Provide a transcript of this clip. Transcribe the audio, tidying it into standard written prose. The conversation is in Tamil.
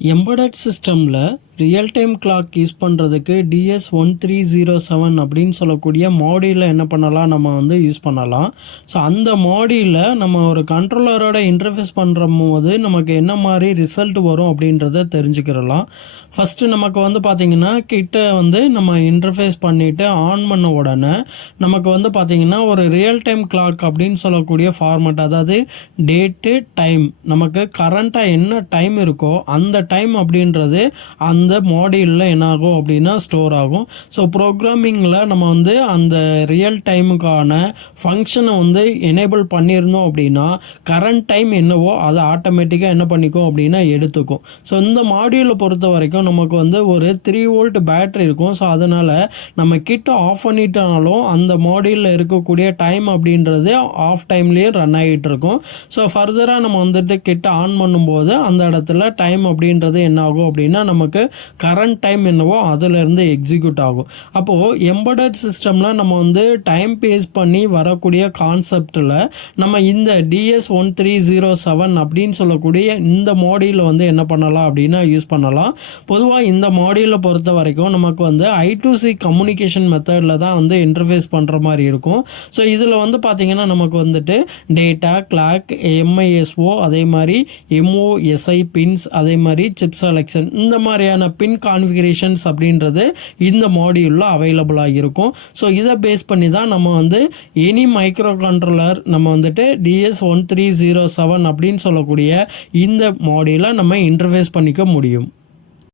எம்படட் சிஸ்டமில் ரியல் டைம் கிளாக் யூஸ் பண்ணுறதுக்கு DS1307 அப்படின்னு சொல்லக்கூடிய மாடியூலை என்ன பண்ணலாம், நம்ம யூஸ் பண்ணலாம். ஸோ அந்த மாடியூலில் நம்ம ஒரு கண்ட்ரோலரோட இன்டர்ஃபேஸ் பண்ணுற போது நமக்கு என்ன மாதிரி ரிசல்ட் வரும் அப்படின்றத தெரிஞ்சுக்கிறலாம். ஃபஸ்ட்டு நமக்கு பார்த்திங்கன்னா கிட்ட நம்ம இன்டர்ஃபேஸ் பண்ணிவிட்டு ஆன் பண்ண உடனே நமக்கு பார்த்திங்கன்னா ஒரு ரியல் டைம் கிளாக் அப்படின்னு சொல்லக்கூடிய ஃபார்மேட், அதாவது டேட்டு டைம், நமக்கு கரண்ட்டாக என்ன டைம் இருக்கோ அந்த டைம் அப்படின்றது அந்த மாடியூலில் என்ன ஆகும் அப்படின்னா ஸ்டோர் ஆகும். ஸோ ப்ரோக்ராமிங்கில் நம்ம அந்த ரியல் டைமுக்கான ஃபங்க்ஷனை எனேபிள் பண்ணியிருந்தோம் அப்படின்னா கரண்ட் டைம் என்னவோ அதை ஆட்டோமேட்டிக்காக என்ன பண்ணிக்கும் அப்படின்னா எடுத்துக்கும். ஸோ இந்த மாடியூலை பொறுத்த வரைக்கும் நமக்கு ஒரு 3 வோல்ட் பேட்டரி இருக்கும். ஸோ அதனால் நம்ம கிட்ட ஆஃப் பண்ணிட்டாலும் அந்த மாடியூலில் இருக்கக்கூடிய டைம் அப்படின்றது ஆஃப் டைம்லேயே ரன் ஆகிட்டு இருக்கும். ஸோ ஃபர்தராக நம்ம கிட்ட ஆன் பண்ணும்போது அந்த இடத்துல டைம் அப்படின்றது என்ன ஆகும் அப்படின்னா நமக்கு கரண்ட் டைம் என்னவோ அதிலிருந்து எக்ஸிக்யூட் ஆகும். அப்போது எம்படட் சிஸ்டமில் நம்ம டைம் பேஸ் பண்ணி வரக்கூடிய கான்செப்டில் நம்ம இந்த DS1307 அப்படின்னு சொல்லக்கூடிய இந்த மாடியூலை என்ன பண்ணலாம் அப்படின்னா யூஸ் பண்ணலாம். பொதுவாக இந்த மாடியூலை பொறுத்த வரைக்கும் நமக்கு I2C கம்யூனிகேஷன் மெத்தடில் தான் இன்டர்ஃபேஸ் பண்ணுற மாதிரி இருக்கும். ஸோ இதில் பார்த்தீங்கன்னா நமக்கு டேட்டா, கிளாக், MISO, அதே மாதிரி MOSI பின்ஸ், அதே மாதிரி சிப் செலெக்ஷன், இந்த மாதிரியான பின் கான்ஃபிகரேஷன்ஸ் அப்படின்றது இந்த மாடியூலில் அவைலபிளாக இருக்கும். ஸோ இதை பேஸ் பண்ணி தான் நம்ம எனி மைக்ரோ கண்ட்ரோலர் நம்ம DS1307 அப்படின்னு சொல்லக்கூடிய இந்த மாடியூலை நம்ம இன்டர்ஃபேஸ் பண்ணிக்க முடியும்.